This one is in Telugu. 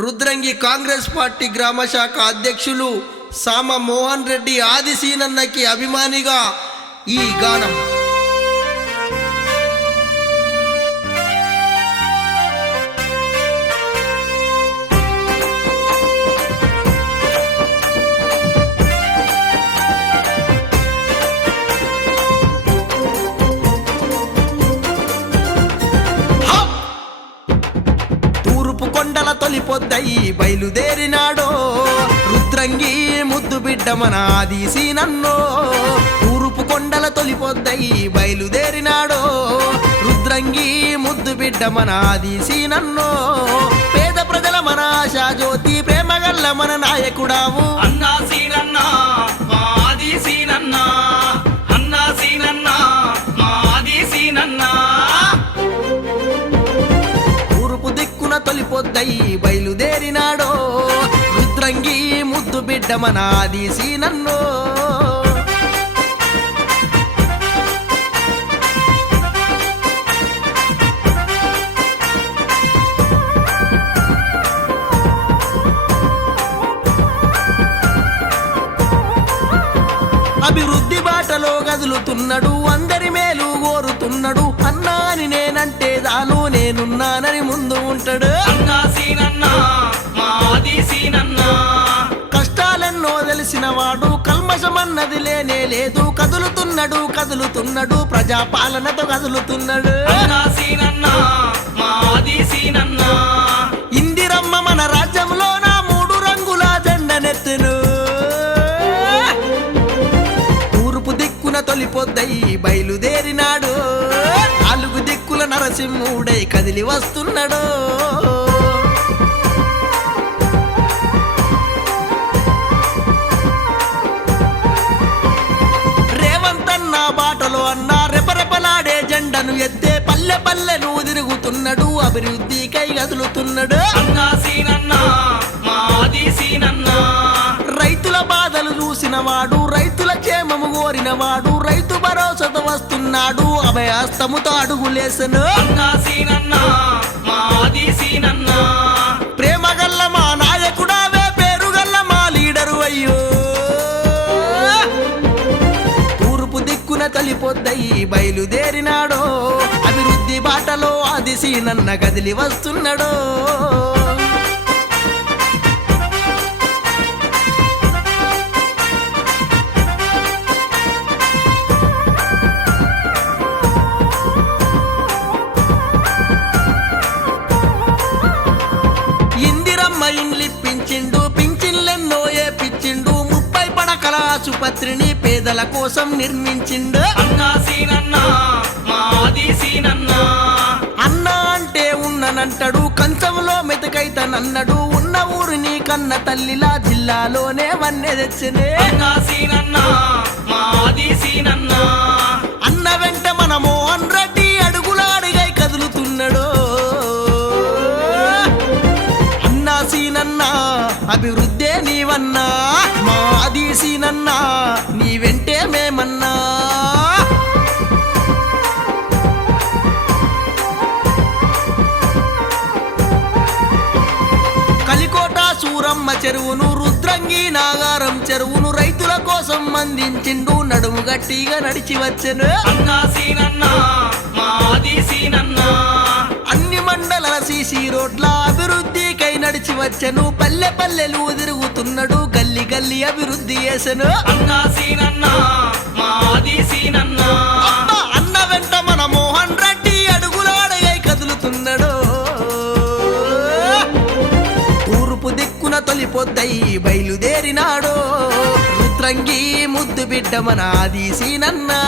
రుద్రంగి కాంగ్రెస్ పార్టీ గ్రామ శాఖ అధ్యక్షులు సామ మోహన్ రెడ్డి ఆదిశీనన్నకి అభిమానిగా ఈ గానం. కొండల తొలిపొద్దయి బయలుదేరినాడో రుద్రంగి ముద్దు బిడ్డ మన ఆదిశీనన్నో. తూర్పు కొండల తొలిపొద్దయి బయలుదేరినాడో రుద్రంగి ముద్దు బిడ్డ మన ఆదిశీనన్నో. పేద ప్రజల మన ఆశా జ్యోతి ప్రేమగల్ల మన నాయకుడావు అన్నా సీనన్నా మా ఆదిశీనన్నా, అన్నా సీనన్నా మా ఆదిశీనన్నా. తొలిపొద్దయి బయలుదేరినాడో రుద్రంగి ముద్దు బిడ్డ మన ఆదిశీనన్నో. అభివృద్ధి బాటలో గదులుతున్నాడు, అందరి మేలు కోరుతున్నాడు. అన్నా అని నేనంటే చాలు నేనున్నానని ముందు ఉంటాడు. అన్నా సీనన్నా మా ఆదిశీనన్నా. కష్టాలెన్నో తెలిసిన వాడు కల్మషమన్నది లేనే లేదు. కదులుతున్నాడు కదులుతున్నాడు ప్రజాపాలనతో కదులుతున్నాడు. అన్నా సీనన్నా మా ఆదిశీనన్నా. ఇందిరమ్మ మన రాజ్యంలో నా 3 రంగుల జెండనెత్తును. తూర్పు దిక్కున తొలిపొద్దయి బయలుదేరినాడు, 4 దిక్కుల నరసింహుడై కదిలి వస్తున్నాడు. రేవంతన్న బాటలో అన్న రెపరెపలాడే జెండను ఎత్తే పల్లె పల్లెను తిరుగుతున్నాడు, అభివృద్ధికై కదులుతున్నాడు. అన్నా సీనన్నా మా ఆదిశీనన్నా. రైతుల బాధలు చూసిన వాడు, రైతుల క్షేమము కోరిన వాడు, రైతు భరోసాతో వస్తున్నాడు, అభయహస్తముతో అడుగులేసను. అన్నా సీనన్నా మా ఆదిశీనన్నా. ప్రేమగల్ల మా నాయకుడావే, పేరుగల్ల మా లీడరు అయ్యో. తూర్పు దిక్కున తొలిపొద్దయి బయలుదేరినాడో అభివృద్ధి బాటలో ఆదిశీనన్న కదిలి వస్తున్నాడో. ఇందిరమ్మ ఇండ్లిప్పించిండు, పింఛన్లెన్నో ఏపిచ్చిండు, 30 పడకల ఆసుపత్రిని పేదల కోసం నిర్మించిండు. అన్నా సీనన్నా మా ఆదిశీనన్నా. అన్నా అంటే ఉన్ననంటాడు, కంచంలో మెతుకైతనన్నాడు, ఉన్న ఊరిని కన్న తల్లిలా జిల్లాలోనే వన్నె తెచ్చనే. అన్నా సీనన్నా మా ఆదిశీనన్నా. అన్న వెంట మన మోహన్ రెడ్డి అడుగులాడిగై కదులుతున్నాడు. అన్నా సీనన్నా అభివృద్ధే నీవన్నా, మా ఆదిశీనన్నా నీ వెంటే మేమన్నా. కలికోట సూరమ్మ చెరువును, రుద్రంగి నాగారం చెరువును రైతుల కోసం అందించిండు, నడుము గట్టిగా నడిచి వచ్చెను. అన్నా సీనన్నా మా ఆదిశీనన్నా. అన్ని మండలాల సీసీ రోడ్ల అభివృద్ధికై నడిచి వచ్చెను, పల్లె పల్లెలు తిరుగుతున్నాడు, గల్లి గల్లి అభివృద్ధి చేసెను. అన్నా సీనన్నా మా ఆదిశీనన్నా. అన్న వెంట మన మోహన్ రెడ్డి అడుగులాడగై కదులుతున్నాడు. తూర్పు దిక్కున తొలిపొద్దయి బయలుదేరినాడో రుద్రంగి ముద్దు బిడ్డ మన ఆదిశీనన్నా.